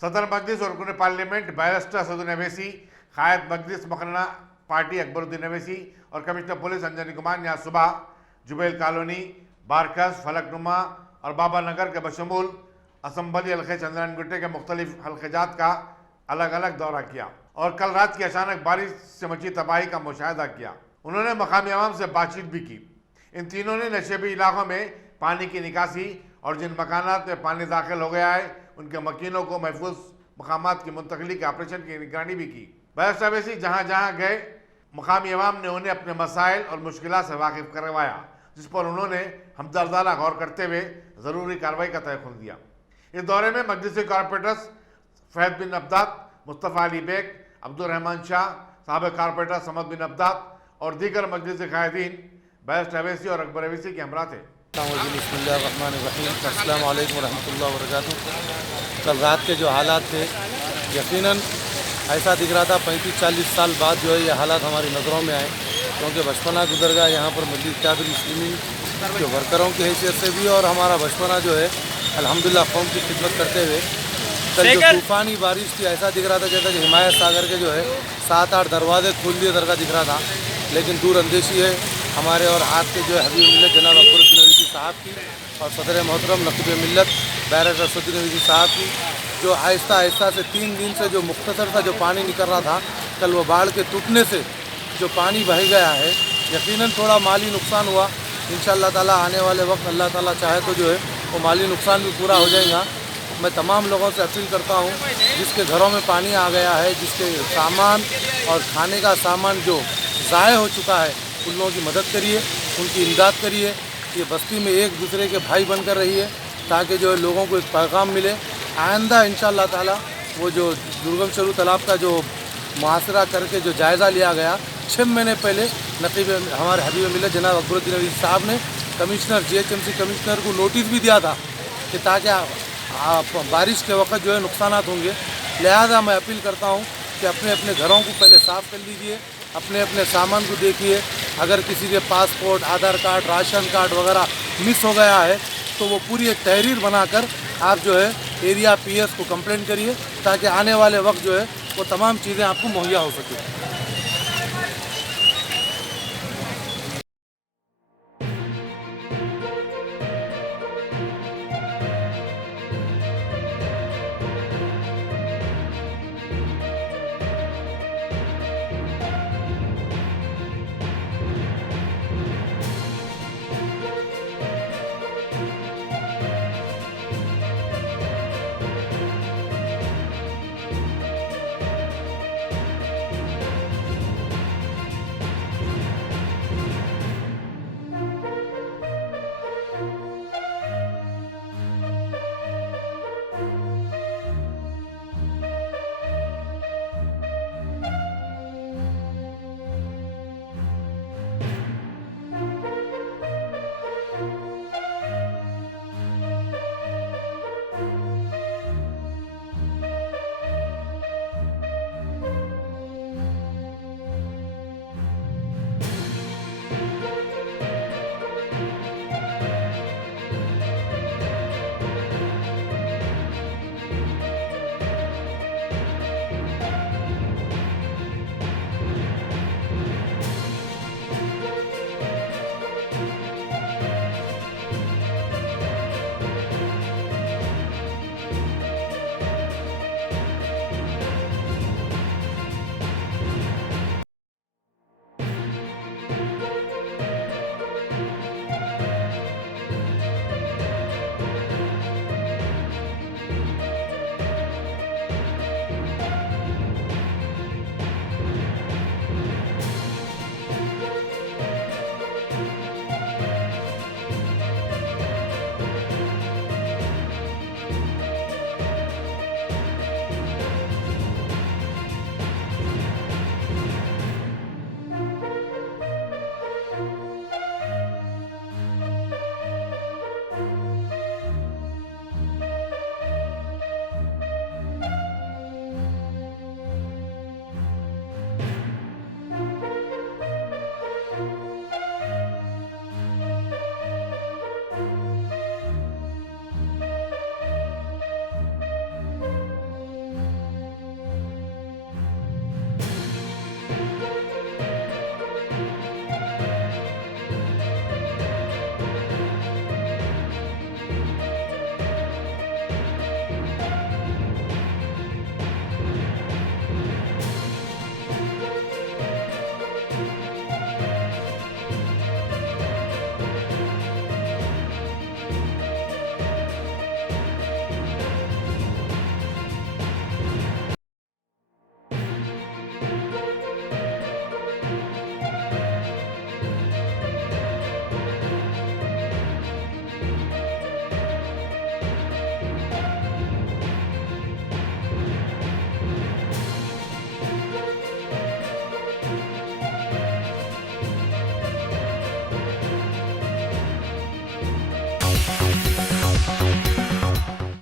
सदर मजलिस और रुकन पार्लियामेंट बैरिस्टर असदुद्दीन अवैसी, कायद मजलिस मखना पार्टी अकबरुद्दीन अवैसी और कमिश्नर पुलिस अंजनी कुमार यहाँ सुबह जुबैल कॉलोनी, बारकस, फलकनुमा और बाबा नगर के बशमूल असम्बली हल्के चंद्रायन गुट्टे के मुख्तलिफ हल्केजात का अलग अलग दौरा किया और कल रात की अचानक बारिश से मची तबाही का मुशाहिदा किया। उन्होंने मकामी अवाम से बातचीत भी की। इन तीनों ने नशेबी इलाकों में पानी की निकासी और जिन मकानात में पानी दाखिल हो गया है उनके मकीनों को महफूज मकामात की मुंतकली के ऑपरेशन की निगरानी भी की। बैरिस्टर अवैसी जहाँ जहाँ गए मकामी अवाम ने उन्हें अपने मसाइल और मुश्किलात से वाकिफ करवाया, जिस पर उन्होंने हमदर्दाना गौर करते हुए ज़रूरी कार्रवाई का तयख्खुन दिया। इस दौरे में मजलिसी कॉरपोरेटर्स फहद बिन अब्दाद, मुस्तफ़ा अली बेग, अब्दुर्रहमान शाह, साबिक़ कॉरपोरेटर समद बिन अब्दाद और दीगर मजलिसी कायदीन बैरिस्टर अवैसी और अकबर अवैसी के हमरा थे। अस्सलाम वालेकुम रहमतुल्लाहि व बरकातुहू। कल रात के जो हालात थे, यकीनन ऐसा दिख रहा था 35-40 साल बाद जो है ये हालात हमारी नज़रों में आए, क्योंकि बचपना गुजर गया यहाँ पर मजलिस इत्तेहादुल मुस्लिमीन के वर्करों की हैसियत से भी, और हमारा बचपना जो है अल्हम्दुलिल्लाह कौम की खिदमत करते हुए। कल जो तूफ़ानी बारिश थी, ऐसा दिख रहा था जैसा कि हिमायत सागर के जो है 7-8 दरवाजे खोल दिए दरगाह दिख रहा था। लेकिन दूर अंदेशी है हमारे और हाथ के जो है हबीब मिल्लत जनाब अकबरुद्दीन अवैसी साहब की और सदर मोहतरम नक़ीब मिल्लत बैरिस्टर असदुद्दीन अवैसी साहब की, जो आहिस्ता आहिस्ता से 3 दिन से जो मुख्तसर सा जो पानी निकल रहा था, कल वो बाढ़ के टूटने से जो पानी बह गया है, यकीनन थोड़ा माली नुकसान हुआ। इंशाअल्लाह ताला आने वाले वक्त अल्लाह ताला चाहे तो जो है वो माली नुकसान भी पूरा हो जाएगा। मैं तमाम लोगों से अपील करता हूँ जिसके घरों में पानी आ गया है, जिसके सामान और खाने का सामान जो ज़ाय हो चुका है, उन लोगों की मदद करिए, उनकी इमदाद करिए। ये बस्ती में एक दूसरे के भाई बनकर रहिए ताकि जो है लोगों को एक पैगाम मिले। आइंदा इंशाअल्लाह ताला वो जो दुर्गम चरू तालाब का जो मुआसरा करके जो जायज़ा लिया गया 6 महीने पहले, नक़ीब हमारे हबीब मिल्लत जनाब अकबरुद्दीन अवैसी साहब ने कमिश्नर GHMC कमिश्नर को नोटिस भी दिया था कि ताकि बारिश के वक्त जो है नुकसानात होंगे। लिहाजा मैं अपील करता हूँ कि अपने अपने घरों को पहले साफ़ कर लीजिए, अपने अपने सामान को देखिए। अगर किसी के पासपोर्ट, आधार कार्ड, राशन कार्ड वगैरह मिस हो गया है तो वो पूरी एक तहरीर बनाकर आप जो है एरिया PS को कंप्लेंट करिए ताकि आने वाले वक्त जो है वो तमाम चीज़ें आपको मुहैया हो सकें।